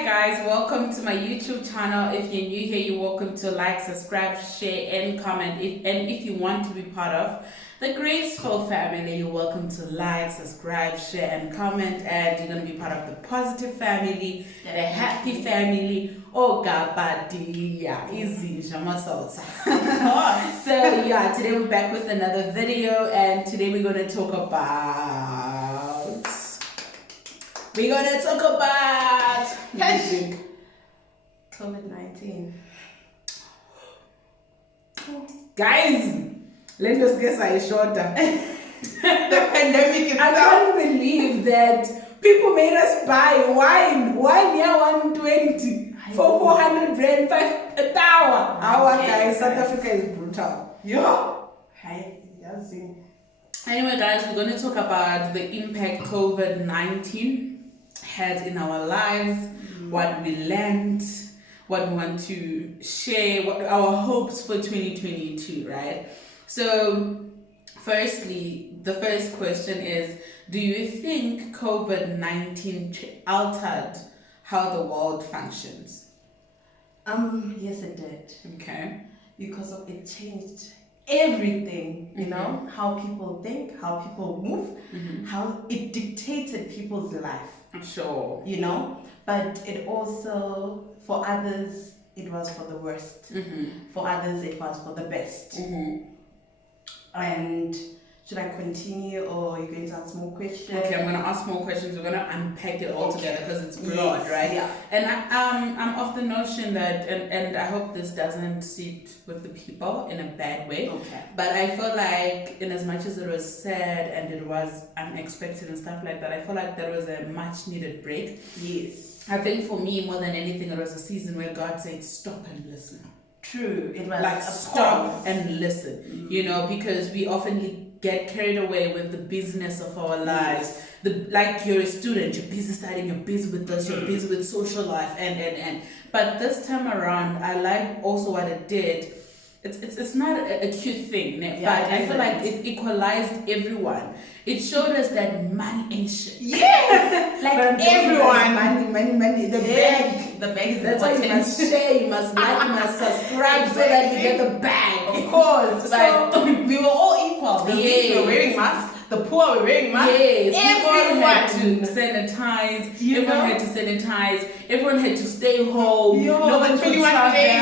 Hi guys, welcome to my YouTube channel. If you're new here, you're welcome to like, subscribe, share, and comment. If you want to be part of the Graceful family, you're welcome to like, subscribe, share, and comment. And you're going to be part of the positive family, the happy family. Oh, Gabadia, easy, Jamasalsa. So yeah, today we're back with another video, and today we're going to talk about music. Covid-19. Guys, let us guess I shorter. The pandemic I can't believe that people made us buy wine near 120 for 400 rand, 5 a hour. Our guys, South Africa is brutal. Anyway, guys, we're going to talk about the impact COVID-19 had in our lives, what we learned, what we want to share, what our hopes for 2022, right? So, firstly, the first question is, do you think COVID-19 altered how the world functions? Yes, it did. Okay. Because of it changed everything, you know, how people think, how people move, how it dictated people's life. Sure. You know, but it also, for others, it was for the worst. For others, it was for the best. And should I continue, or are you going to ask more questions? Okay, I'm going to ask more questions. We're going to unpack it all together because it's broad, right? Yeah. And I'm of the notion that, and I hope this doesn't sit with the people in a bad way. Okay. But I feel like, in as much as it was sad and it was unexpected and stuff like that, I feel like there was a much needed break. Yes. I think for me, more than anything, it was a season where God said, stop and listen. True. It was like a stop pause. and listen, you know, because we often get carried away with the business of our lives. Like you're a student, you're busy studying, you're busy with this, you're busy with social life, and. But this time around, I like also what it did. It's not a cute thing, but I feel like it equalized everyone. It showed us that money ain't shit. Yes! Like everyone. Money. The bag. The bag is That's why you must share, you must like, you must subscribe so that you get the bag. Of course. So we were all equal. The rich were wearing masks. The poor were wearing masks. Yes, everyone had Everyone to sanitize. You Everyone know? had to sanitize. Everyone had to stay home. Yo, no one the could 21 travel. days.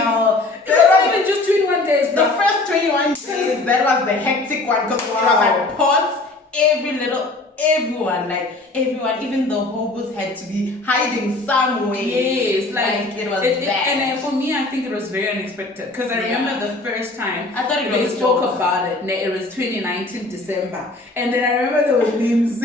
It wasn't even just 21 days. The But first 21 days, that was the hectic one because it was like pause. Everyone, even the hobos had to be hiding somewhere. yes, like it was bad. bad. For me, I think it was very unexpected because I remember the first time I thought it they was spoke jokes. about it. It was 2019 December, and then I remember there were memes.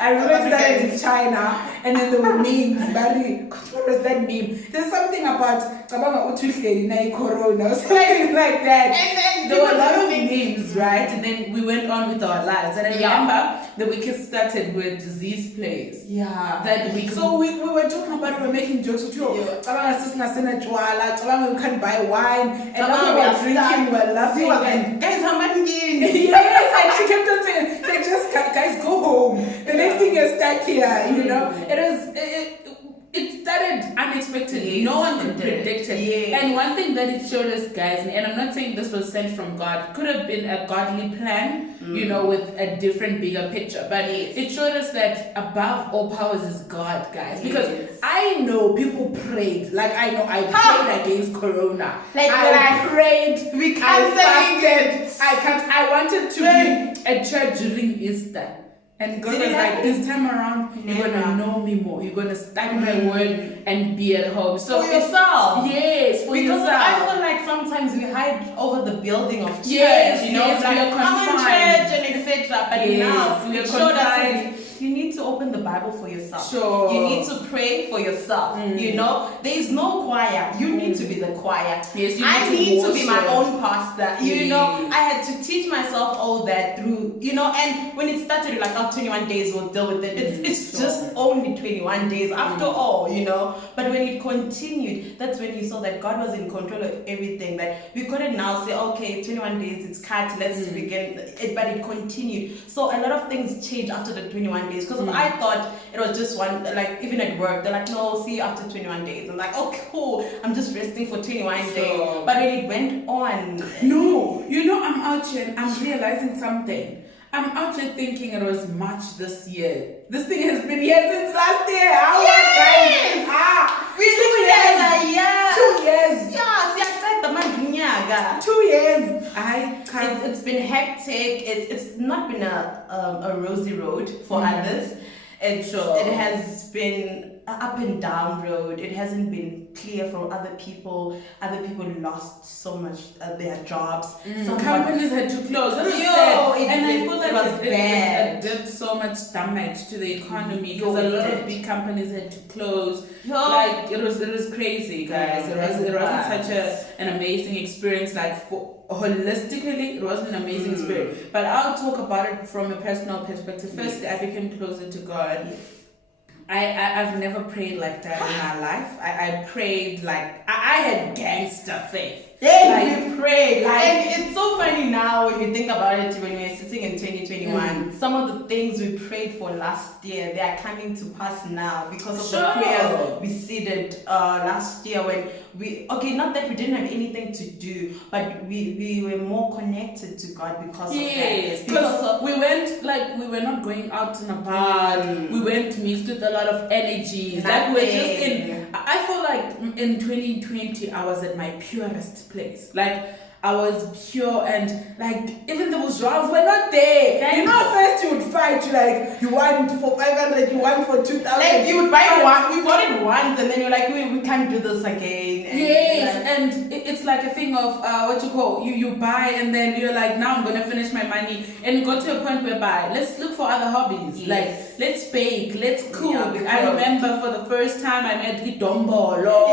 I remember it started in China, and then there were memes. Barry, what was that meme? There's something about corona or something like that. And then There were a lot of people memes, right? And then we went on with our lives. And I remember the week started with disease plays. Yeah. That week. So we were talking about it, we were making jokes with you. We can't buy wine. And now we were drinking, we were laughing. And guys, how many yes, and she kept on saying, like, just guys, go home. The next thing is stuck here, you know. It started unexpectedly. Yes, No one could it did. predict it. Yes. And one thing that it showed us, guys, and I'm not saying this was sent from God, it could have been a godly plan, you know, with a different, bigger picture. But it showed us that above all powers is God, guys. Because I know people prayed. Like, I know I prayed against Corona. Like, I prayed. We cancelling it. I wanted to be at church during Easter. And God was like, this time around, you're going to know me more. You're going to study my word and be at home. So For yourself. Yes, for Because yourself. I feel like sometimes we hide over the building of church. Yes, you know, yes, like, we are I'm in confined. church and etc. But Yes, now we are it showed us confined. that you need to open the Bible for yourself. Sure. You need to pray for yourself. You know, there is no choir. You need to be the choir. Yes, you I need to need to be my worship. own pastor. You Yes. know, I had to teach myself all that through, you know, and when it started, like, after 21 days, we'll deal with it. It's just only 21 days after all, you know. But when it continued, that's when you saw that God was in control of everything. Like, we couldn't now say, okay, 21 days, it's cut, let's begin. But it continued. So a lot of things changed after the 21 days. Because if I I thought it was just one, like even at work, they're like, no, see you after 21 days. I'm like, oh, cool, I'm just resting for 21 days. But when it went on. No, I'm out here and I'm realizing something. I'm out here thinking it was March this year. This thing has been here since last year. How Yes! guys? We 2 years. Yeah. 2 years. Yeah, see, I said the man 2 years. I can't. It's been hectic. It's not been a rosy road for others. It has been an up and down road. It hasn't been clear for other people. Other people lost so much their jobs. Some companies had to close. I feel like it did so much damage to the economy because a lot of big companies had to close. Like it was crazy, guys. It wasn't such an amazing experience. Like holistically, it was an amazing experience. But I'll talk about it from a personal perspective. Firstly, I became closer to God. I've never prayed like that in my life. I prayed like I had gangster faith. You prayed. And it's so funny now when you think about it, when we're sitting in 2021, some of the things we prayed for last year, they are coming to pass now because of the prayers we seeded last year when not that we didn't have anything to do, but we were more connected to God because of that. Because we were not going out and about. We weren't mixed with a lot of energy. Like we're just in. I feel like in 2020 I was at my purest place. Like I was pure and like even those rounds were not there. First you would fight, like you want for 500, you want for 2,000. Like you would buy one, we bought it once and then you're like, we can't do this again. And it's like a thing of you buy and then you're like, now I'm gonna finish my money, and you got to a point whereby let's look for other hobbies. Like let's bake, let's cook. I remember for the first time I made idombolo.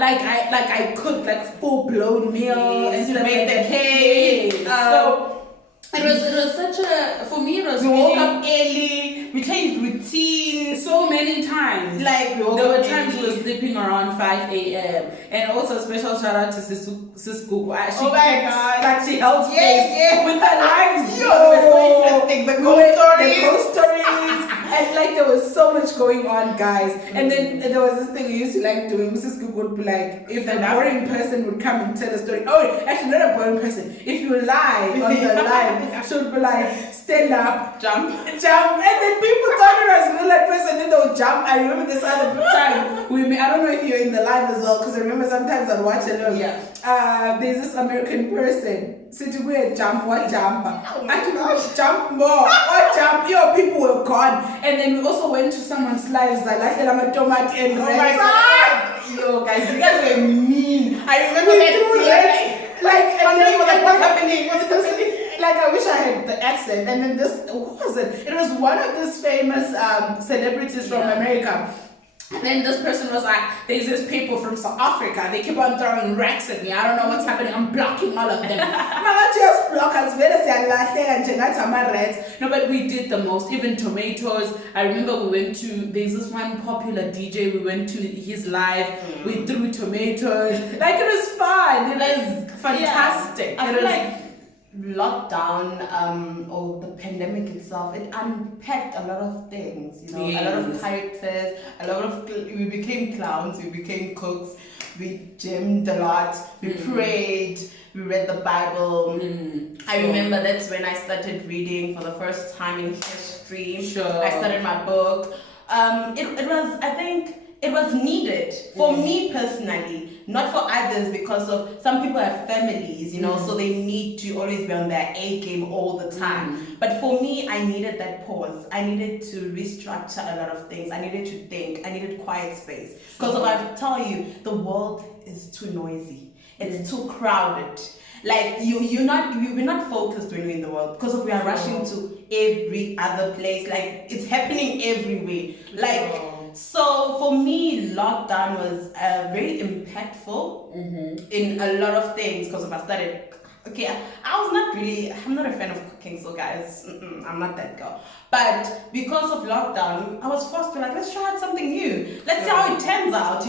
I cooked like full-blown meal. To make the cake. So it was such a, for me it was we woke up early, we changed routine so many times. Like there were times we were sleeping around 5 a.m. And also a special shout out to Sis Gugu. Oh my God. Like she held space with her lives. So interesting. The ghost stories. And like there was so much going on, guys. And then there was this thing we used to like doing. Mrs. Google would be like, if a boring person would come and tell a story. Oh, actually not a boring person. If you lie on the live, she would be like, stand up, jump. And then people thought it was a real life person. Then they would jump. I remember this other time. I don't know if you're in the live as well, because I remember sometimes I'd watch alone. There's this American person. Sitting where jump, what jump? I jump more. What jump? People were gone. And then we also went to someone's lives that like a tomato and oh my God. Yo guys, you guys were mean. I remember that. What's happening? Like I wish I had the accent. And then what was it? It was one of these famous celebrities from America. And then this person was like, there's these people from South Africa, they keep on throwing racks at me. I don't know what's happening, I'm blocking all of them. Not just blockers, no, but we did the most, even tomatoes. I remember there's this one popular DJ, we went to his live, we threw tomatoes. Like it was fun, it was fantastic. I feel like lockdown or the pandemic itself, it unpacked a lot of things, a lot of characters, we became clowns, we became cooks, we gymmed a lot, we prayed, we read the Bible. I remember that's when I started reading for the first time in history. I started my book. It was needed for me personally, not for others, because of some people have families, so they need to always be on their A game all the time. But for me, I needed that pause. I needed to restructure a lot of things. I needed to think. I needed quiet space. Because I tell you, the world is too noisy. It's too crowded. Like we're not focused when we're in the world, because we are rushing to every other place. Like it's happening everywhere. So for me, lockdown was very impactful in a lot of things, because I started. I'm not a fan of cooking, so guys, I'm not that girl. But because of lockdown, I was forced to let's try out something new. Let's see how it turns out,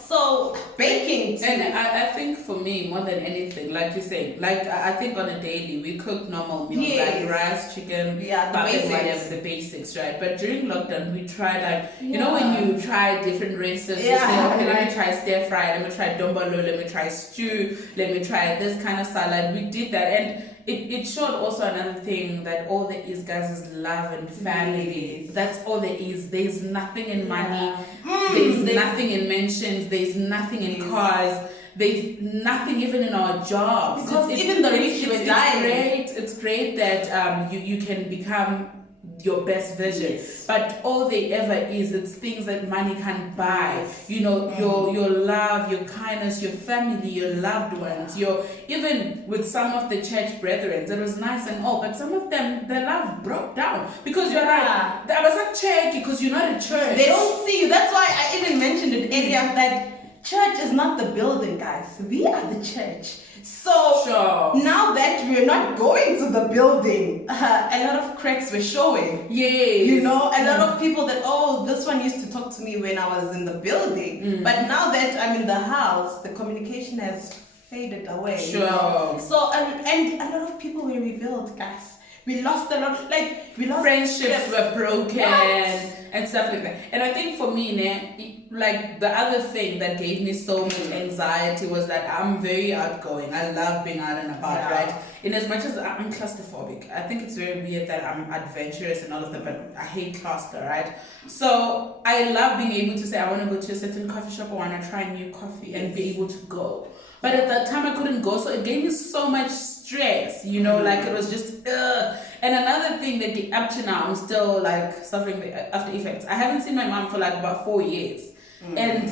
So baking too. And I think for me, more than anything, like you say, I think on a daily we cook normal meals like rice, chicken, the basics. basics. Whatever, the basics, right? But during lockdown, we tried when you try different recipes, you say, okay, let me try stir fry, let me try dombolo, let me try stew, let me try this kind of salad. We did that, and it showed also another thing, that all there is, guys, is love and family. Yes. That's all there is. There's nothing in money. There's nothing in mentions. There's nothing in cars. There's nothing even in our jobs. Because even the rich were dying. It's great that you can become your best version, but all they ever is, it's things that money can't buy. Your love, your kindness, your family, your loved ones, even with some of the church brethren, it was nice and all, but some of them, their love broke down because you're like, I was not church because you're not a church. They don't see you. That's why I even mentioned it earlier that church is not the building, guys. We are the church. So now that we're not going to the building, a lot of cracks were showing. Yes. A lot of people that, this one used to talk to me when I was in the building. But now that I'm in the house, the communication has faded away. So, and a lot of people were revealed, guys. We lost a lot, friendships were broken and stuff like that. And I think for me, the other thing that gave me so much anxiety was that I'm very outgoing. I love being out and about, right? In as much as I'm claustrophobic, I think it's very weird that I'm adventurous and all of that, but I hate cluster, right? So I love being able to say, I want to go to a certain coffee shop, I want to try new coffee and be able to go. But at that time I couldn't go, so it gave me so much stress, it was just, And another thing that up to now, I'm still suffering the after effects. I haven't seen my mom for about 4 years. And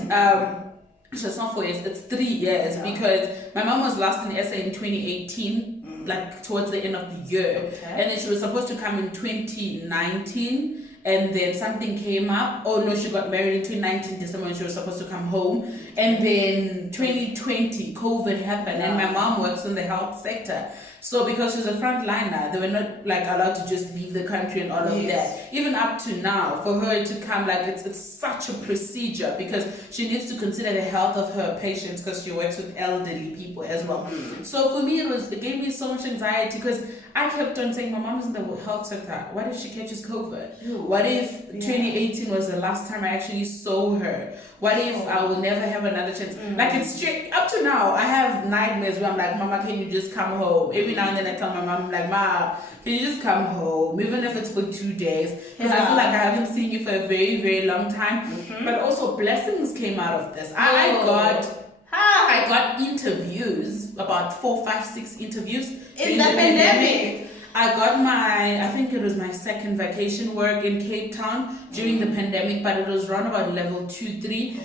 so it's not 4 years, it's 3 years, because my mom was last in SA in 2018, towards the end of the year. And then she was supposed to come in 2019. And then something came up. Oh no, she got married in 2019 December and she was supposed to come home. And then 2020, COVID happened, and my mom works in the health sector. So because she's a frontliner, they were not allowed to just leave the country and all of that. Even up to now, for her to come, it's such a procedure, because she needs to consider the health of her patients, because she works with elderly people as well. So for me, it gave me so much anxiety, because I kept on saying, my mom is in the health sector. What if she catches COVID? What if 2018 was the last time I actually saw her? What if I will never have another chance? It's straight up to now. I have nightmares where I'm like, Mama, can you just come home? Every now and then I tell my mom, Ma, can you just come home? Even if it's for 2 days. Because I feel like I haven't seen you for a very, very long time. But also blessings came out of this. I got interviews, about 4, 5, 6 interviews. In the pandemic. I got I think it was my second vacation work in Cape Town during the pandemic, but it was around about level 2, 3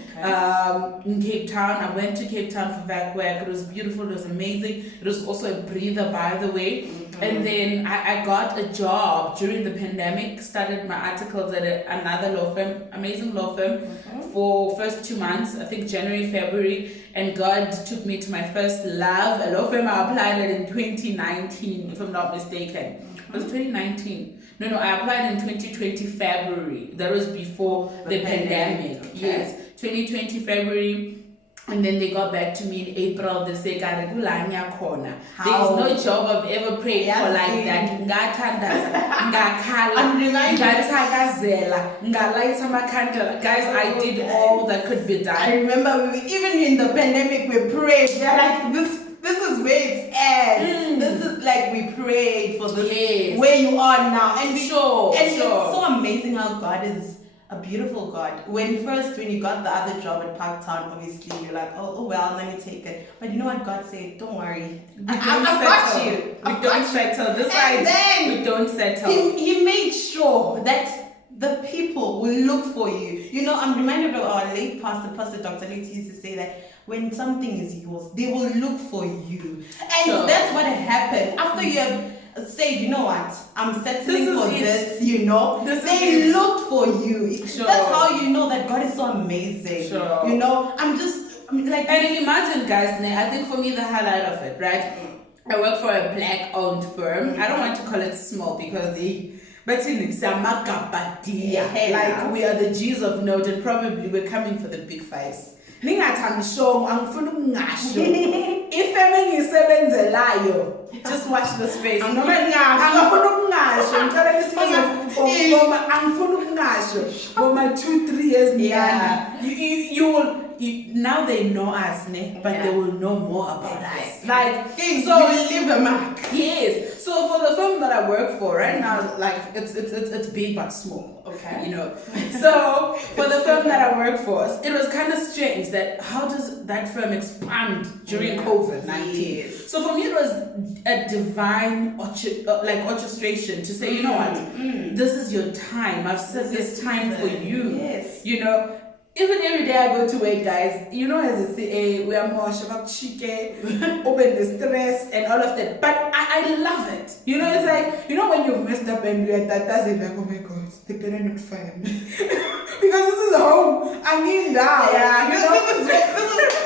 in Cape Town. I went to Cape Town for vac work. It was beautiful. It was amazing. It was also a breather, by the way. And then I got a job during the pandemic, started my articles at another law firm, amazing law firm, for first 2 months, I think January, February, and God took me to my first love, a law firm I applied at in 2019, if I'm not mistaken. It was 2019. No, I applied in 2020 February. That was before the pandemic. Yes, 2020 February. And then they got back to me in April. They said, there is no job I've ever prayed for like that. Guys, I did all that could be done. I remember even in the pandemic we prayed. We are like, this is where it's at. This is we prayed for this, where you are now. And it's so amazing how God is a beautiful God. When you got the other job at Parktown, obviously you're like, oh well, let me take it. But you know what God said? Don't worry, I've got you. We don't settle. This side, we don't settle. He made sure that the people will look for you. I'm reminded of our late Pastor Dr. Leti used to say that when something is yours, they will look for you. And that's what happened. After you have said, you know what, I'm settling for this, they looked for you. That's how you know that God is so amazing. And imagine, guys, I think for me the highlight of it, right? I work for a black-owned firm. I don't want to call it small because but it's a like we are the G's of note, and probably we're coming for the big fives. Just watch the space. For 2-3 years, you now they know us, but they will know more about us. Like, so you leave a mark. Yes. So for the firm that I work for right now, like it's big but small. Okay. You know. So for the firm that I work for, it was kind of strange that how does that firm expand during COVID-19? Yes. So for me, it was a divine orchestration to say, you know what, this is your time. I've set this time for you. Yes. You know. Even every day I go to work, guys, you know, as a CA, we are more shabab chique, open the stress and all of that. But I love it. You know, it's like, you know, when you've messed up and you're at that, that's it, like, oh my God, they better not fire me. Because this is home. I need that. Yeah, you know?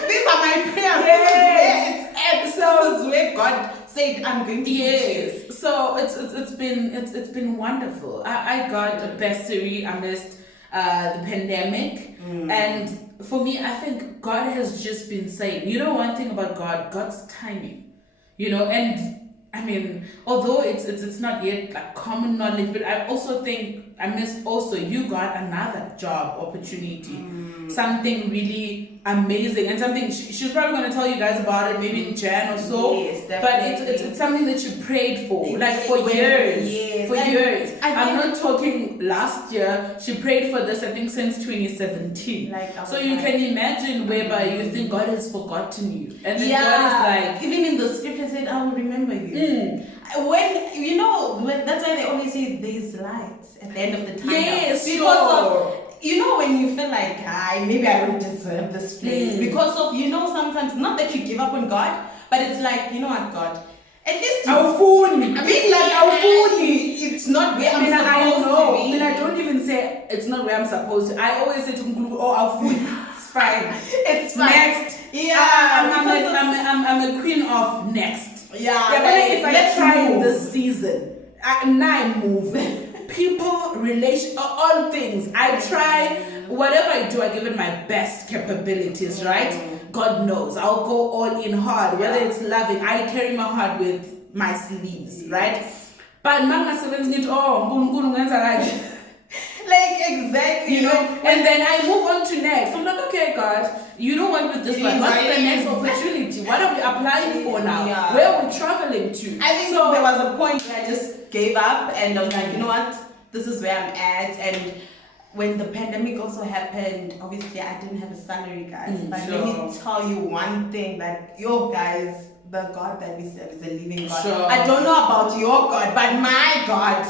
these are my prayers. Yes. This is where God said, I'm going to Yes. So it's been wonderful. I got a bursary amidst the pandemic. And for me, I think God has just been saying, you know, one thing about God's timing, you know, and I mean, although it's not yet like common knowledge, but I also think you got another job opportunity, something really amazing, and something she's probably going to tell you guys about it maybe in Jan or so. Yes, but it's something that you prayed for, like for years. Yes. For years. I'm not talking last year. She prayed for this, I think, since 2017. So you can imagine whereby you think God has forgotten you, and then God is like, even in the scripture said, I will remember you. When you know, that's why they always say there's light at the end of the tunnel. Yes, because of, you know, when you feel like, maybe I don't deserve this place, because of, you know, sometimes not that you give up on God, but it's like, you know what, God, at least I'll fool me. It's not where I'm supposed to be. Then I don't even say it's not where I'm supposed to. I always say to Mkulu, oh, I'll fool you. It's fine. It's fine. Next. Yeah. I'm a queen of next. Yeah. But if I try this season, now I move. People, relation, all things. I try, whatever I do, I give it my best capabilities, right? God knows. I'll go all in hard, whether it's loving. I carry my heart with my sleeves, right? But like exactly, you know, and then I move on to next. I'm like, okay, God, you know what with this one? What's the next opportunity? What are we applying for now? Yeah. Where are we traveling to? I think so, there was a point where I just gave up and I was like, you know what? This is where I'm at. And when the pandemic also happened, obviously I didn't have a salary, guys. But let me tell you one thing, that your guys, the God that we serve is a living God. Sure. I don't know about your God, but my God,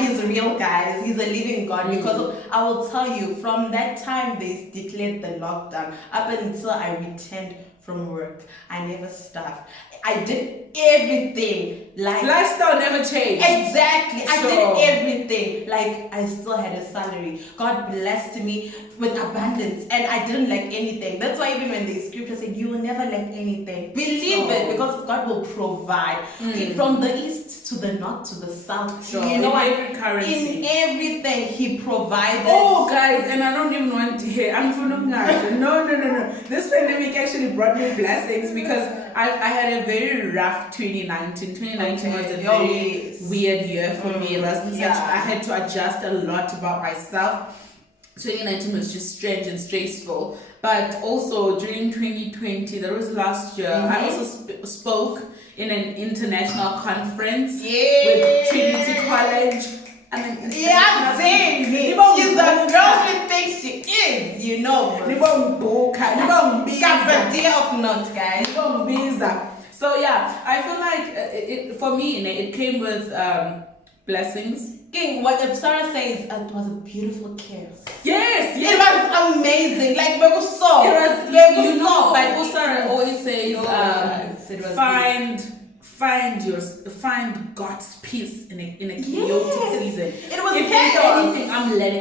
he's real, guys. He's a living God. Because I will tell you, from that time they declared the lockdown up until I returned from work, I never stopped. I did everything. Like lifestyle never changed. Exactly. I did everything. Like I still had a salary. God blessed me with abundance, and I didn't lack anything. That's why even when the scripture said you will never lack anything, believe it, because God will provide. From the east to the north to the south. You know what? In everything He provided. Oh, guys, and I don't even want to hear. I'm full of no. This pandemic actually brought me blessings, because I had a very rough 2019. 2019 was a very weird year for me. It wasn't such. I had to adjust a lot about myself. 2019 was just strange and stressful. But also during 2020, that was last year, I also spoke in an international conference with Trinity College. She's the girl she thinks she is, you know. Dear of not, guys. So yeah, I feel like for me, it came with blessings. What Sarah says, it was a beautiful kiss. Yes. It was amazing. Like, but Sarah always says, find God's peace in a chaotic season. It was if chaos. there's anything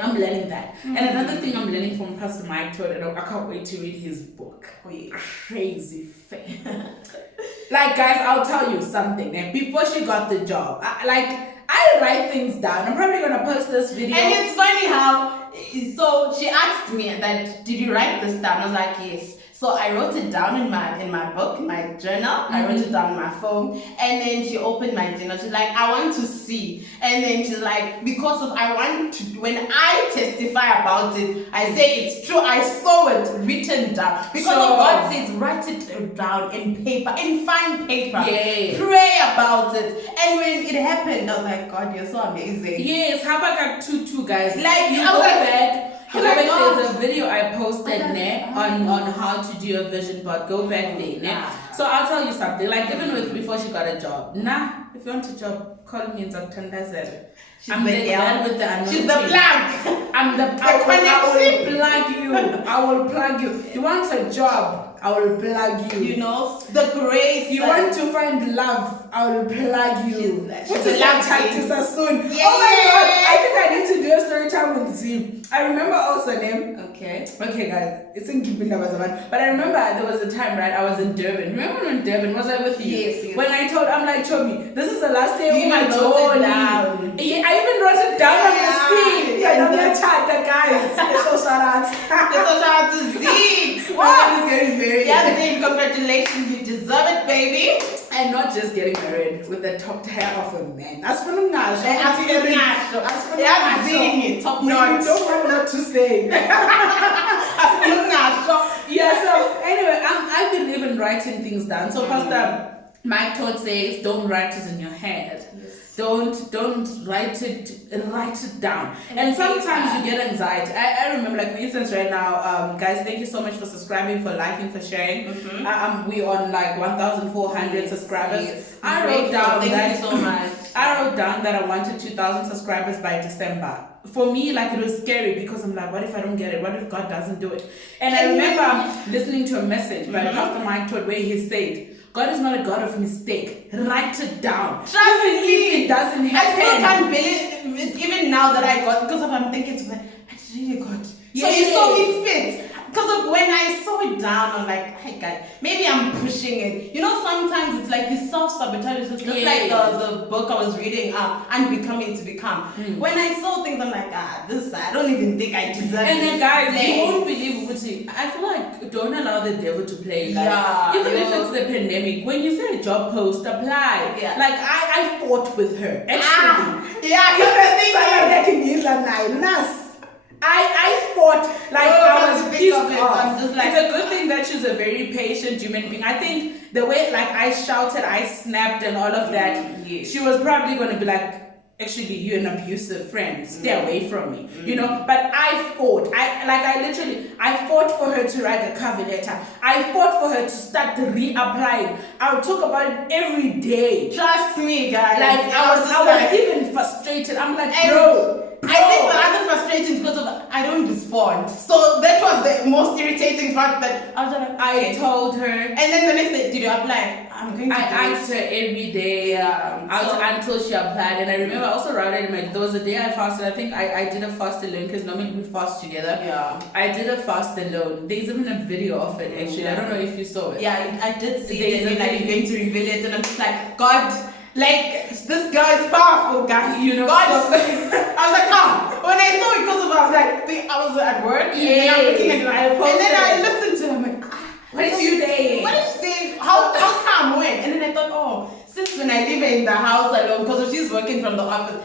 I'm learning that. And another thing I'm learning from Pastor Mike Todd, and I can't wait to read his book. Crazy faith. Like, guys, I'll tell you something. Before she got the job, I write things down. I'm probably gonna post this video. And it's funny how, so she asked me that, did you write this down? I was like, yes. So I wrote it down in my book, my journal. I wrote it down on my phone. And then she opened my journal. She's like, I want to see. And then she's like, because of I want to, when I testify about it, I say it's true. I saw it written down. Because God says, write it down in paper, in fine paper. Yeah. Pray about it. And when it happened, I was like, God, you're so amazing. Yes, how about that two guys? Like, you I go was like, back. There's a video I posted on how to do a vision board. Go back there. So I'll tell you something. Like, even with before she got a job. If you want a job, call me in Zantandazel. I'm the girl with the anointing. She's the plug. I'm the I will plug you. I will plug you. You want a job? I will plug you. You know, the grace. You want to find love? I will plug you. What's the love practice soon? Yeah. Oh my God! I think I need to do a story time with Z. I remember also name. Okay, guys, it's in Kibinda, but I remember there was a time, right? I was in Durban. Remember when Durban was I with you? Yes. When I told, I'm like, Chomi, this is the last day you of my wrote it journey. down. Yeah, I even wrote it down on the screen. Yeah, no, the chat, the guys. Special shout out. Special shout out to Z. Wow, is getting married. Yeah, Z, congratulations, you deserve it, baby. And not just getting married with the top hair of a man. That's for top no, you don't want not to say. Yeah, so anyway, I believe in writing things down. So Pastor Mike Todd says, don't write it in your head. Yes. Don't write it down. And sometimes you get anxiety. I remember, like, for instance, right now, guys, thank you so much for subscribing, for liking, for sharing. We on like 1,400 subscribers. Yes. I wrote down thank you so much. I wrote down that I wanted 2,000 subscribers by December. For me, like, it was scary because I'm like, what if I don't get it? What if God doesn't do it? And I remember listening to a message by Pastor Mike Todd where he said, God is not a God of mistake. Write it down. Trust even me. if it doesn't happen. I still can't believe it, even now that I got, because I'm thinking to myself, I really got. Yeah. So you saw me fit. Because of when I saw it down, I'm like, hey God, maybe I'm pushing it. You know, sometimes it's like you self-sabotage. It's just like the book I was reading, Unbecoming to Become. When I saw things, I'm like, this, I don't even think I deserve it. And then guys, you won't believe what I feel like, don't allow the devil to play. Guys. Yeah. Even if it's the pandemic, when you say a job post, apply. Yeah. Like, I fought with her. Actually. I fought, like, I was pissed off. It's a good thing that she's a very patient human being. I think the way, like, I shouted, I snapped and all of that, she was probably going to be like, actually, you're an abusive friend. Stay away from me. You know, but I fought. I fought for her to write a cover letter. I fought for her to start reapplying. I'll talk about it every day. Trust me, guys. Like, I was even frustrated. I'm like, bro. I think the other frustration is because of I don't respond. So that was the most irritating part. That I was like, I told her, and then the next day, did you apply? I'm going to. I asked her every day until she applied, and I remember I also wrote it. There was a day I fasted. I think I did a fast alone because normally we fast together. Yeah. I did a fast alone. There's even a video of it actually. I don't know if you saw it. Yeah, I did see it. And like you're going to reveal it, and I'm just like, God. Like, this girl is powerful, guys. You know, God. I was like, when I saw it, because of I was like, I was at work, and I'm looking at it, and then I listened to her, I'm like, what did you say? What did she say? How come when? And then I thought, since when I live in the house alone, because she's working from the office,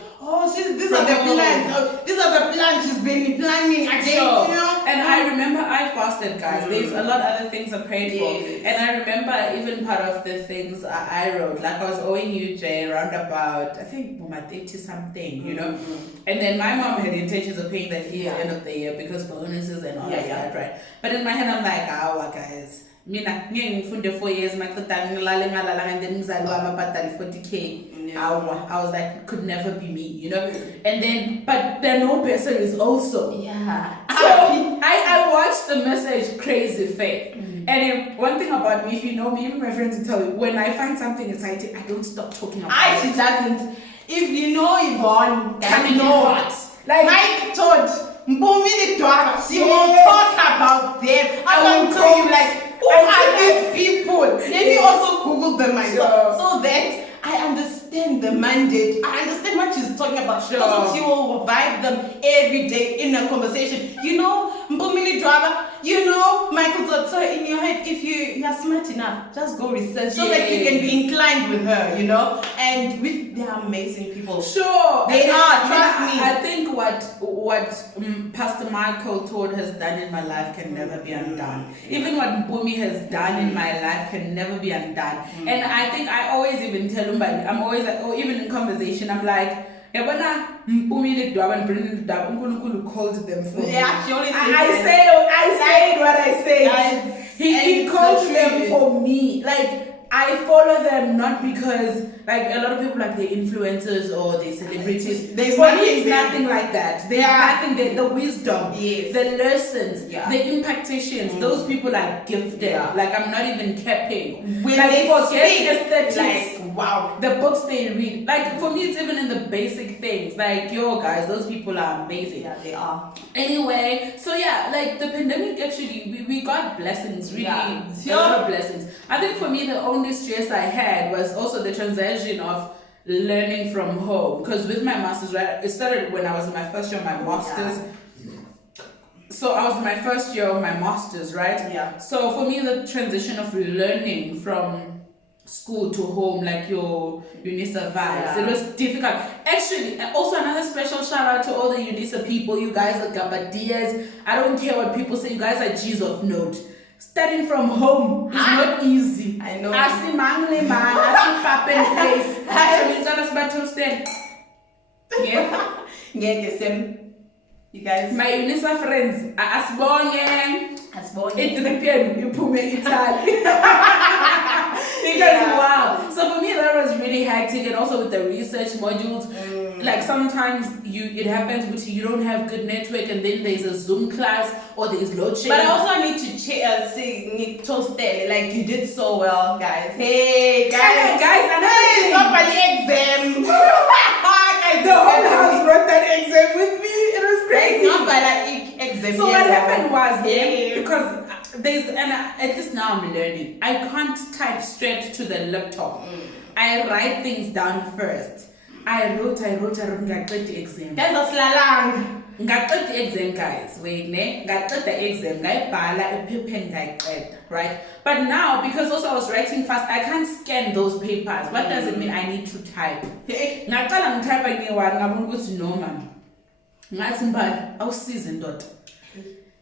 these are the plans. These are the plans she's been planning again, you know? And I remember I fasted, guys. There's a lot of other things I prayed for. And I remember even part of the things I wrote, like I was owing you, Jay, around about, I think, 30 something, you know? And then my mom had intentions of paying that fee at the end of the year because bonuses and all of that, right? But in my head, I'm like, guys. Mina ngifunde 4 years maqeda ngilale ngalala and then ngizali wami abhadali 40K. I was like, it could never be me, you know. And then but the no bursaries also. Yeah. So I I watched the message Crazy Faith. And one thing about me, if you know me, even my friends will tell you, when I find something exciting, I don't stop talking about it. She doesn't. If you know Yvonne, Coming know hot. Like Mike told Mbumi the daughter, she will talk about them. I will tell you, like, who are these people? Let me also Google them myself so that I understand the mandate. I understand what she's talking about. So she will vibe them every day in a conversation. You know, Mbumili driver, you know, Michael. So in your head, if you are smart enough, just go research so that you can be inclined with her, you know. And they are amazing people. Sure, they are. Trust me. I think what Pastor Michael Todd has done in my life can never be undone. Even what Mbumi has done in my life can never be undone. And I think I always even tell him, I'm always like, or even in conversation, I'm like, yabona Mbumi le dwaba and Brendan the dwaba, uNkulunkulu called them for me. Yeah, she always I say what I say. He called them for me. Like, I follow them not because, like, a lot of people like they're influencers or they're celebrities. For me, it's nothing like that. There's nothing there. The wisdom, the lessons, the impactations. Those people are gifted. Like, I'm not even capping. When like, they forget aesthetics. Like, wow. The books they read. Like, for me, it's even in the basic things. Like, yo, guys, those people are amazing. Yeah, they are. Anyway, so yeah, like, the pandemic actually, we got blessings, really. A lot of blessings. I think for me, the only stress I had was also the transition of learning from home. Because with my master's, right, it started when I was in my first year of my master's. So I was in my first year of my master's, right? Yeah. So for me, the transition of learning from school to home, like your UNISA vibes, it was difficult. Actually, also another special shout out to all the UNISA people. You guys are gabadias. I don't care what people say. You guys are G's of note. Studying from home is not easy. I know. Asimangle man, asipapen face. Ngicela sibathusele. Yeah. You guys. My UNISA friends, asibonge. Idripian, iphume Italy. Because wow. So for me that was really hectic, and also with the research modules, like sometimes it happens with you don't have good network, and then there's a Zoom class or there's load shedding. But I also need to say toasted, like you did so well, guys. Hey guys, hey, somebody exam. The whole house wrote that exam with me. It was crazy. Not by like exam. So what happened was because at least now I'm learning. I can't type straight to the laptop. I write things down first. I wrote ngaqeda exam. That's a slalang. Ngaqeda exam, guys. Wait, ngaqeda exam ngayibhala ephepheni ngaqeda, right? But now, because also I was writing fast, I can't scan those papers. What does it mean? I need to type. Ngaqala ngitype ngeWord ngabona ukuthi no man. Ngathi mbali awusize ndoda.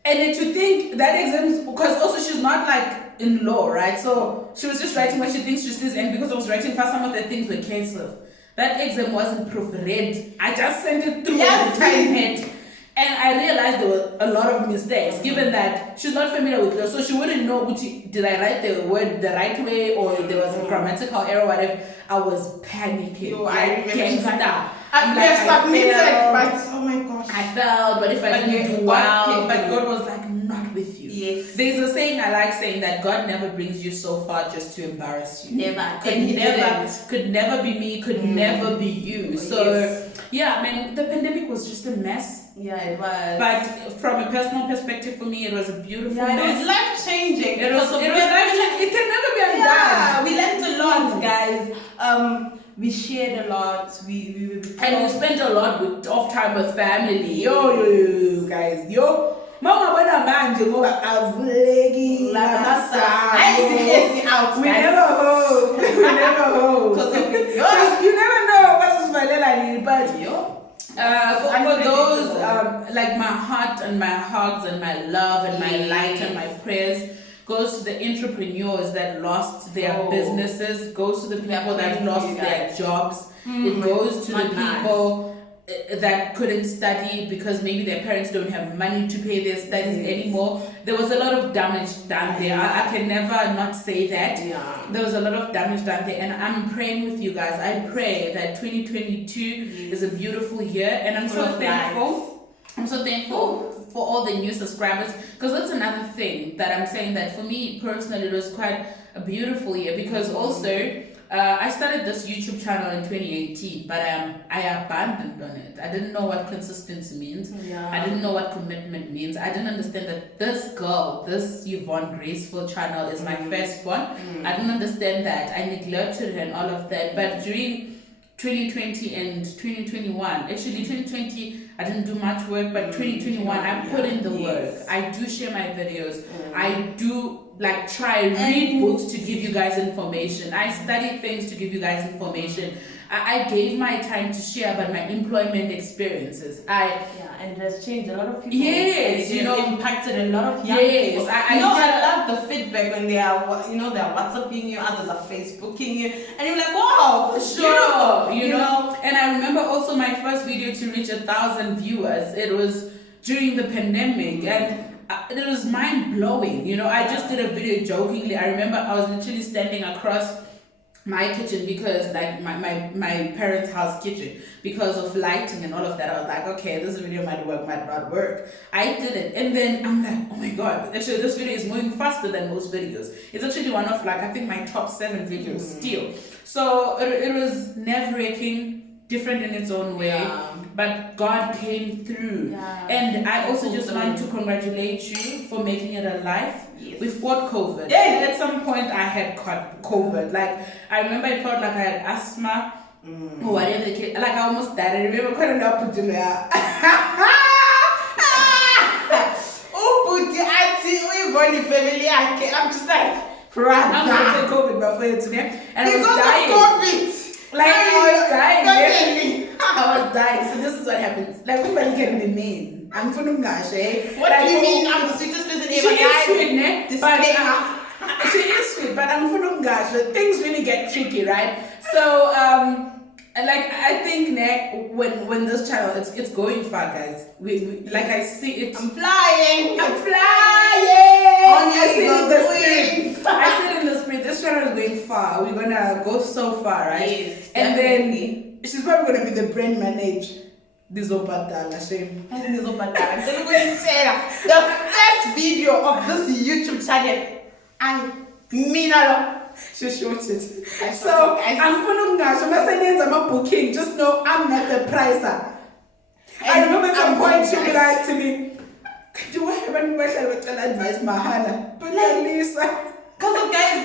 And to think that exam, because also she's not like in law, right? So she was just writing what she thinks she sees, and because I was writing fast, some of the things were cancelled. That exam wasn't proofread. I just sent it through the typepad. And I realized there were a lot of mistakes, given that she's not familiar with law, so she wouldn't know did I write the word the right way or there was a grammatical error, whatever. I was panicking. I remember I submitted, but oh my gosh. I failed, but if I didn't do well, but God was like, not with you. Yes. There's a saying I like saying that God never brings you so far just to embarrass you. Never. Could never be me, could never be you. So yeah, I mean, the pandemic was just a mess. Yeah, it was. But from a personal perspective, for me, it was a beautiful mess. It was life changing. It can never be undone. Yeah, we learned a lot, guys. We shared a lot. We spent a lot of time with family. Yo, guys. Mama bana manje ngoba avuleki out. We never hope. We never hope. Because you never know what's smiling, but for those like my heart and my hugs and my love and my light and my prayers goes to the entrepreneurs that lost their businesses, goes to the people that lost their jobs, it goes to the people that couldn't study because maybe their parents don't have money to pay their studies anymore. There was a lot of damage done there. I can never not say that. There was a lot of damage done there, and I'm praying with you guys. I pray that 2022 is a beautiful year, and I'm so thankful I'm so thankful for all the new subscribers, because that's another thing that I'm saying, that for me personally it was quite a beautiful year, because also I started this YouTube channel in 2018, but I abandoned on it. I didn't know what consistency means. Yeah. I didn't know what commitment means. I didn't understand that this Yvonne Graceful channel is my first one. I didn't understand that. I neglected her and all of that. But during 2020 and 2021, actually 2020 I didn't do much work, but 2021 I put in the work. I do share my videos. I do like try read books to give you guys information. I study things to give you guys information. I gave my time to share about my employment experiences. And it has changed a lot of people. Yes, it impacted a lot of young people. I love the feedback when they are, they're WhatsApping you, others are Facebooking you, and you're like, wow, sure, you know. And I remember also my first video to reach 1,000 viewers. It was during the pandemic, and it was mind blowing. I just did a video jokingly. I remember I was literally standing across my kitchen, because like my parents' house kitchen, because of lighting and all of that. I was like, okay, this video might work, might not work. I did it, and then I'm like, oh my god, actually this video is moving faster than most videos. It's actually one of I think my top 7 videos still. So it was nerve-wracking, different in its own way, but God came through. And I also just want to congratulate you for making it alive. We fought COVID. At some point I had caught COVID. Like I remember it felt like I had asthma or whatever the case. Like I almost died. I remember quite enough to do that. Family, I'm just like, I'm gonna take COVID before you today. And I was dying. COVID. Like I was dying. I was dying. So this is what happens. Like people can be mean. I'm from Ungashe. What do you mean? I'm the sweetest person ever. She is sweet, ne? But she is sweet, but I'm from Ungashe. Things really get tricky, right? So like I think ne, when this channel it's going far, guys. We like I see it. I'm flying. I see it in the spirit. This channel is going far. We're gonna go so far, right? Yes, and then she's probably gonna be the brand manager. Dizobadala, shame. I'm going to say the first video of this YouTube channel, I mean a lot. She shot it. So I'm going booking. Just know I'm not the pricer. I remember at some point she would be like to me, do I have any special advice, Mahana? But Lisa. Because of guys,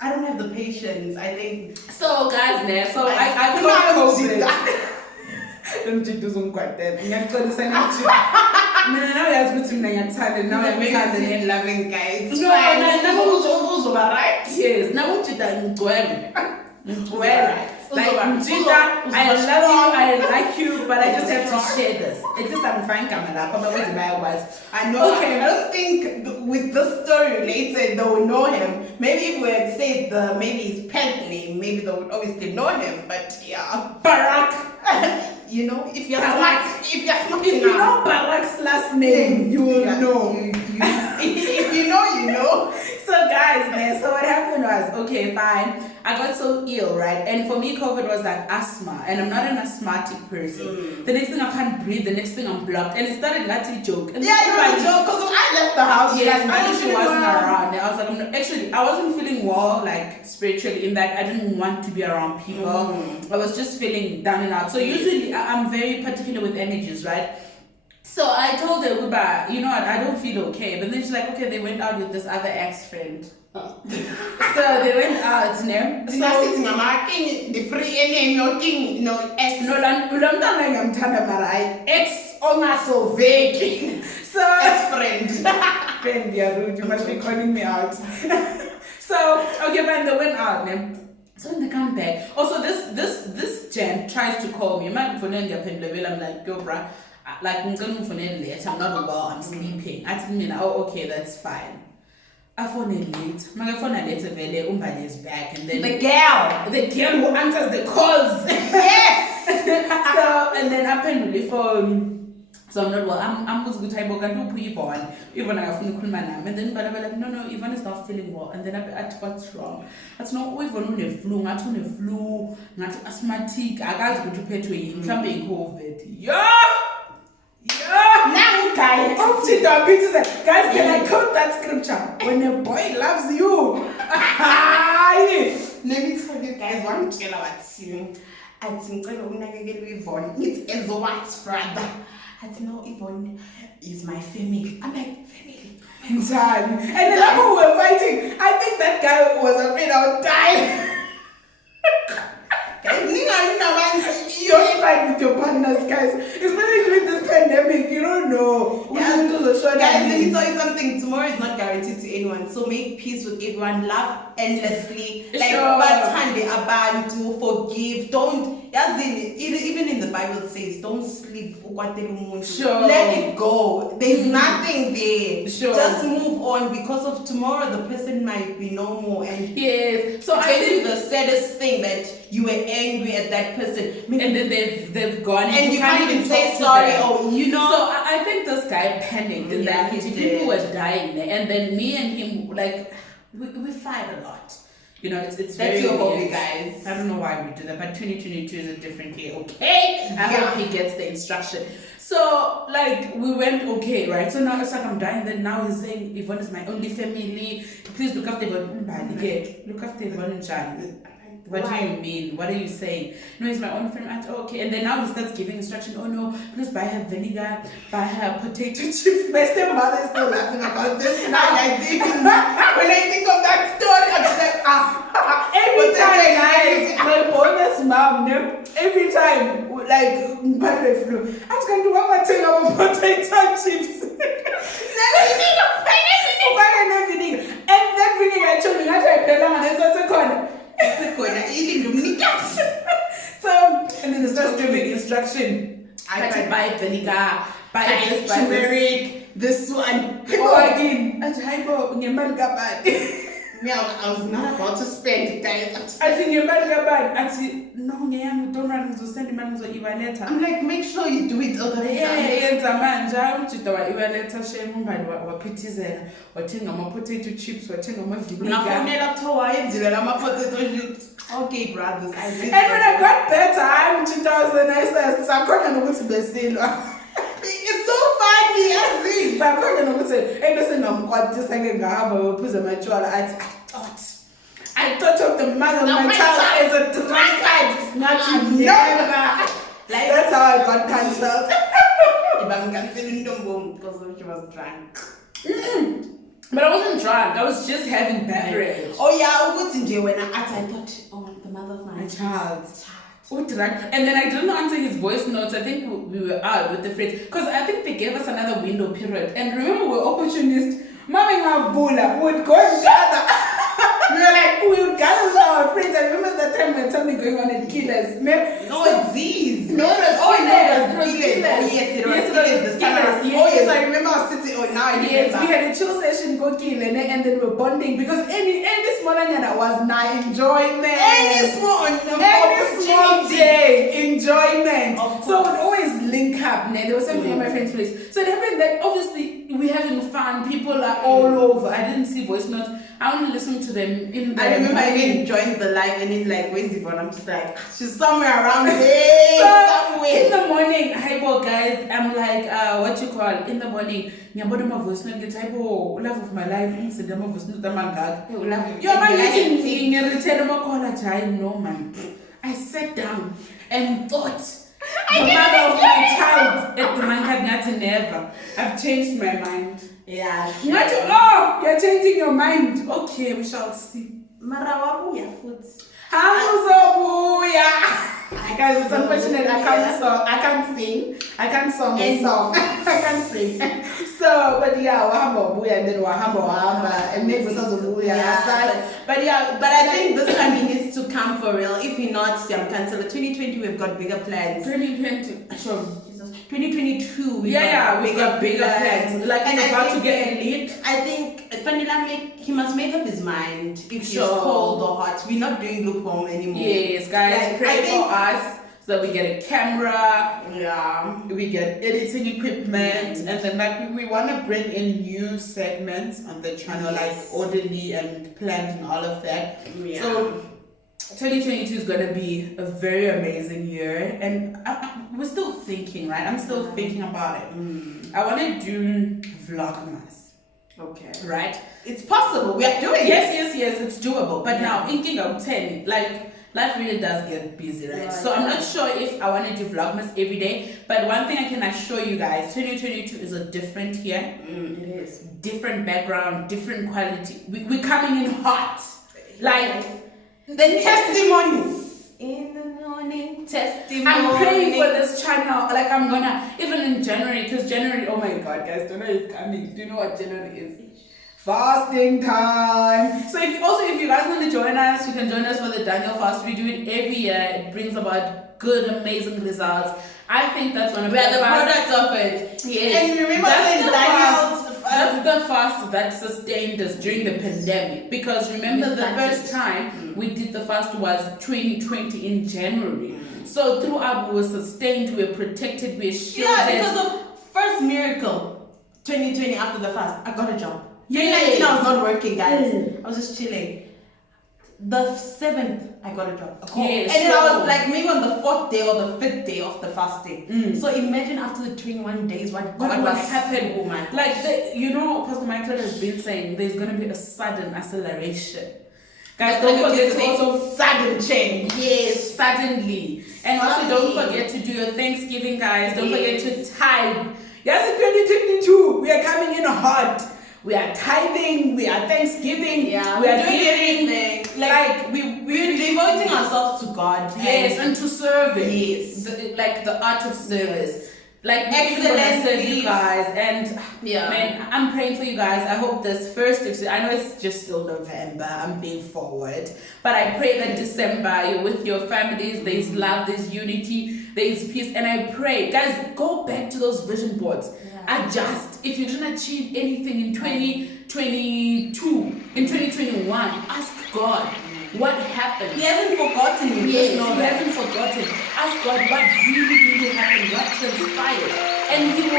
I don't have the patience, I think. So guys, I caught COVID. Don't you do some quite that? I'm going to send it to you. Now you're putting me in your now I'm making loving guys. No, right? Yes, now what you done? Well, like Jida, I love you, I like you, but I just have to share this. It's just I'm fine, camera. Come on, what's my words? I know. Okay, I don't think with the story related they will know him. Maybe if we had said maybe his pet name, maybe they would obviously know him. But yeah, Barack. If you're smart, if you know Barack's last name, you will know. If you know, you know. So guys, so what happened was, okay, fine. I got so ill, right? And for me, COVID was like asthma, and I'm not an asthmatic person. The next thing I can't breathe, the next thing I'm blocked, and it started not to joke. And yeah, you were a joke because I left the house. Yes, she wasn't around. I was like, I wasn't feeling well, like spiritually, in that I didn't want to be around people. I was just feeling down and out. So usually I'm very particular with energies, right? So I told her, you know what, I don't feel okay. But then she's like, okay, they went out with this other ex-friend. So they went out, So the free name, no king, no ex. No, I'm ex so vague. So ex-friend. Friend, yeah, rude. You must be calling me out. So okay, fine, they went out, So when they come back, also this gent tries to call me. I'm like, yo, bruh. Like I'm not well, I'm sleeping. I tell me, oh okay, that's fine. I phone it late. My phone it later, Umbani is back, and then the girl who answers the calls. Yes. So and then happened with the phone. So I'm not well. I'm was good time. Can do Yvonne. Yvonne I phone call my name, and then but I'm like no, Yvonne is not feeling well. And then I asked what's wrong. That's not Yvonne on the flu. Not asthmatic. I got to pay to him. COVID. Yeah. Guys, can I quote that scripture? When a boy loves you. Let me tell you guys one thing about you. I think Yvonne. It's as what, brother? I know Yvonne is my family. I'm like, family. And then after we were fighting, I think that guy was afraid I would die. Don't fight with your partners, guys. Especially during this pandemic, you don't know. Guys, let me tell you something. Tomorrow is not guaranteed to anyone. So make peace with everyone. Love endlessly. Like, bathande abantu, forgive. Don't. Even in the Bible it says, don't sleep. Sure. Let it go. There's nothing there. Sure. Just move on, because of tomorrow the person might be no more. And yes. So I think the saddest thing that you were angry at that person, and then they've gone, and you can't even say sorry. Or you know. So I think this guy panicked, and Yeah, then people were dying there, and then me and him, like, we fight a lot. You know, it's that's very your hobby, weird. guys. I don't know why we do that, but 2022 is a different year. Okay, I hope he gets the instruction. So like we went okay, right? So now it's like I'm dying. Then now he's saying Yvonne is my only family. Please look after Yvonne. Okay, look after Yvonne and Jan. What do you mean? What are you saying? No, he's my own friend. Okay, and then now he starts giving instruction. Oh no, please buy her vinegar, buy her potato chips. My stepmother is still laughing about this now. I think when I think of that story, I'm just like, every time, guys, my bonus mom, every time, like, I was going to want my thing about potato chips. And that vinegar actually, I tried to and it's also corner. So, and then it starts giving instruction. I had to buy vinegar, buy this, turmeric, this one. Oh, again, at hypo, I was not about to spend it, guys. I think you're bad, no, don't run to send money to Iva letter. I'm like, make sure you do it all the time. Yeah, manja, Chitawa Iva letter, shame by what pities and what thing on my potato chips, what thing on my okay, brothers. And when I got better, I'm 2000, I said, so I'm going to go to the it's so funny, I think. But I'm going to say, hey, listen, I'm quite just like a I thought of the mother of my child as a drunkard. Not never. Like, that's how I got cancelled. I'm cancelling because she was drunk. But I wasn't drunk. I was just having beverage. Oh yeah, when I thought, oh, the mother of my child. And then I didn't answer his voice notes. I think we were out with the friends because I think they gave us another window period. And remember, we were opportunists. Mommy and Bula would go and gather. we would gather with our friends. I remember that time when something going on in Killers. It's these. No, it was Killers. Oh yes, I remember I was sitting. Oh, now I remember. Yes, we had a chill session, go kill, and then we're bonding because any small that was not enjoyment. Any small day enjoyment. So we'd always link up. There was something at my friend's place. So it happened that obviously we're having fun. People are all over. I didn't see voice notes. I only listened to them in the I remember I even joined the live and it's like, where's Yvonne? I'm just like, she's somewhere around here. Somewhere. In the morning, hypo guys, I'm like, what you call, in the morning, my voice note gets hypo, love of my life, my voice note, no man. I sat down and thought, the mother of my child at the Mankad never. I've changed my mind. Yeah. You're changing your mind. Okay, we shall see. Marawabuya food. Guys, it's unfortunate I can't sing. I can't song a song. I can't sing. So, but yeah, wahamba buya and then wahamba and maybe but I think this time he needs to come for real. If he not, I'm cancelled. 2020 we've got bigger plans. 2020, sure. 2022 we got bigger plans. Like and he's about to get lit. I think he must make up his mind if he's cold or hot. We're not doing lukewarm anymore. Yes, guys, pray for us so that we get a camera. Yeah, we get editing equipment, and then we want to bring in new segments on the channel, like orderly and planned and all of that. So 2022 is going to be a very amazing year, and we're still thinking, right? I'm still thinking about it. I want to do Vlogmas. Okay. Right? It's possible. We are doing it. Yes, it's doable. But now, in King of 10, like, life really does get busy, right? So I'm not sure if I want to do Vlogmas every day. But one thing I can assure you guys, 2022 is a different year. It is. Different background, different quality. We're coming in hot. Like, the testimonies. In the morning, testimony. I'm praying for this channel. Like, I'm gonna, even in January, because January, oh my God, guys, don't know it's coming. Do you know what January is? Fasting time. So if you guys want to join us, you can join us for the Daniel fast. We do it every year. It brings about good, amazing results. I think that's one of the products of it. Yes. And remember Daniel's that's the fast that sustained us during the pandemic. Because remember, the first time we did the fast was 2020 in January. So throughout, we were sustained, we were protected, we were shielded. Yeah, because of first miracle, 2020 after the fast, I got a job. 2019, I was not working, guys. I was just chilling. The 7th, I got a job. Yes, and then I was like maybe on the 4th day or the 5th day of the fasting. So imagine after the 21 days what happened, woman. Like, Pastor Michael has been saying there's going to be a sudden acceleration. Guys, don't forget to also sudden change. Yes, suddenly. And also don't forget to do your Thanksgiving, guys. Don't forget to tithe. Yes, in 2022, we are coming in hot. We are tithing, we are Thanksgiving, we are doing everything. Like we're devoting ourselves to God. Yes, and to serving. Yes. The art of service. Like excellence, you guys. And man, I'm praying for you guys. I hope this I know it's just still November, I'm being forward. But I pray that December you're with your families, there's love, there's unity, there's peace. And I pray, guys, go back to those vision boards. Adjust. If you didn't achieve anything in 2022, in 2021, ask God what happened. He hasn't forgotten you. Yes, he hasn't forgotten. Ask God what really happened, what transpired. And he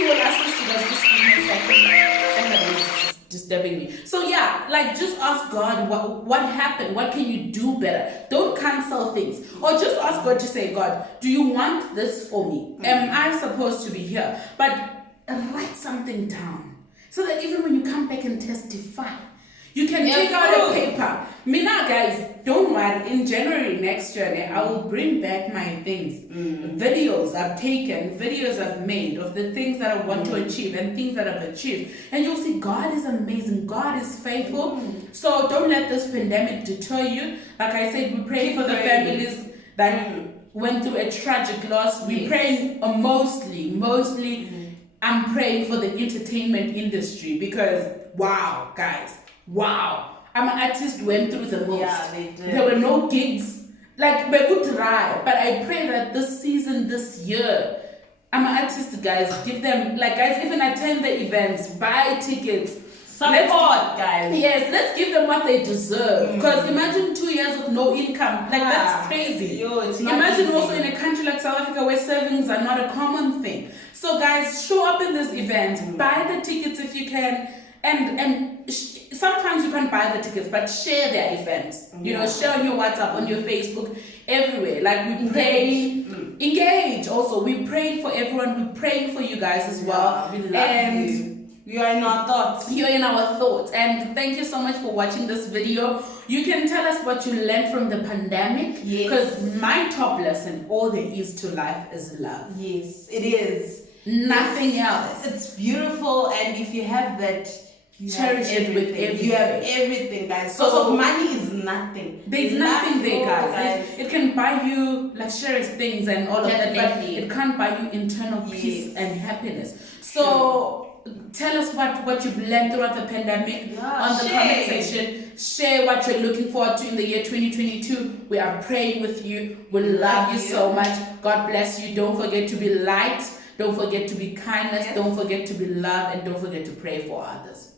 will assist you. That's just somebody disturbing me. So just ask God what happened, what can you do better. Don't cancel things. Or just ask God to say, God, do you want this for me? Am I supposed to be here? But write something down so that even when you come back and testify, you can take out a paper. Mina, guys, don't worry. In January next year, I will bring back my things. Videos I've taken, videos I've made of the things that I want to achieve and things that I've achieved. And you'll see God is amazing. God is faithful. So don't let this pandemic deter you. Like I said, we pray for the families that went through a tragic loss. We pray mostly, I'm praying for the entertainment industry because, wow, guys. Wow, I'm an artist went through the most. Yeah, they did. There were no gigs. Like, we could try, but I pray that this season, this year, I'm an artist, guys. Give them, guys, even attend the events, buy tickets. Support, guys. Yes, let's give them what they deserve. Because imagine 2 years of no income. That's crazy. It's not imagine easy. Also in a country like South Africa where savings are not a common thing. So, guys, show up in this event. Buy the tickets if you can. And sometimes you can't buy the tickets, but share their events. Share on your WhatsApp, on your Facebook, everywhere. We pray, engage. Also, we praying for everyone. We're praying for you guys as well. We love you. You are in our thoughts. You're in our thoughts. And thank you so much for watching this video. You can tell us what you learned from the pandemic. Because my top lesson, all there is to life is love. Yes, it is. Nothing else. It's beautiful. And if you have that, cherish it with everything. You have everything, guys. So money is nothing. There's nothing there, guys. It can buy you luxurious things and all of that, but it can't buy you internal peace and happiness. So tell us what you've learned throughout the pandemic on the comment section. Share what you're looking forward to in the year 2022. We are praying with you. We love you so much. God bless you. Don't forget to be light. Don't forget to be kindness. Don't forget to be love. And don't forget to pray for others.